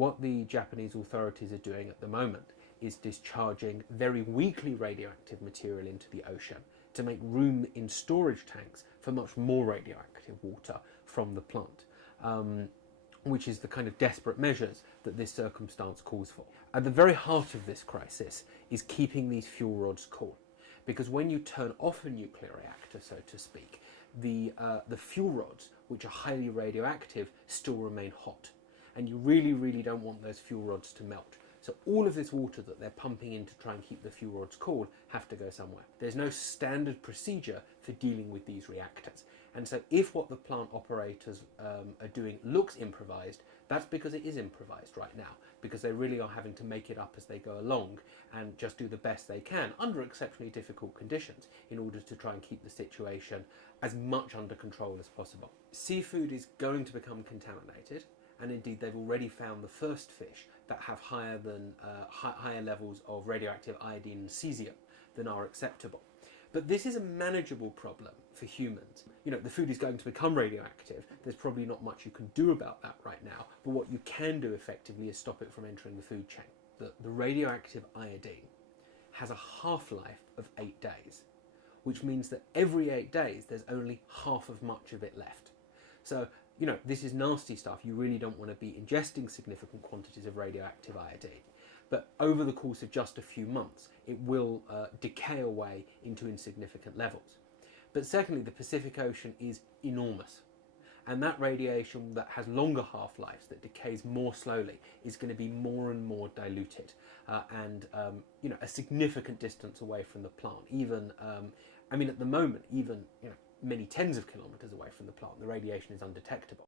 What the Japanese authorities are doing at the moment is discharging very weakly radioactive material into the ocean to make room in storage tanks for much more radioactive water from the plant, which is the kind of desperate measures that this circumstance calls for. At the very heart of this crisis is keeping these fuel rods cool, because when you turn off a nuclear reactor, so to speak, the fuel rods, which are highly radioactive, still remain hot. And you really, really don't want those fuel rods to melt. So all of this water that they're pumping in to try and keep the fuel rods cool have to go somewhere. There's no standard procedure for dealing with these reactors. And so if what the plant operators are doing looks improvised, that's because it is improvised right now, because they really are having to make it up as they go along and just do the best they can under exceptionally difficult conditions in order to try and keep the situation as much under control as possible. Seafood is going to become contaminated, and indeed they've already found the first fish that have higher levels of radioactive iodine and cesium than are acceptable. But this is a manageable problem for humans. You know, the food is going to become radioactive. There's probably not much you can do about that right now, but what you can do effectively is stop it from entering the food chain. The radioactive iodine has a half-life of 8 days, which means that every 8 days there's only half of much of it left. So, you know, this is nasty stuff. You really don't want to be ingesting significant quantities of radioactive iodine. But over the course of just a few months, it will decay away into insignificant levels. But secondly, the Pacific Ocean is enormous. And that radiation that has longer half-lives, that decays more slowly, is going to be more and more diluted. You know, a significant distance away from the plant. Even, I mean, at the moment, even, you know, many tens of kilometers away from the plant, the radiation is undetectable.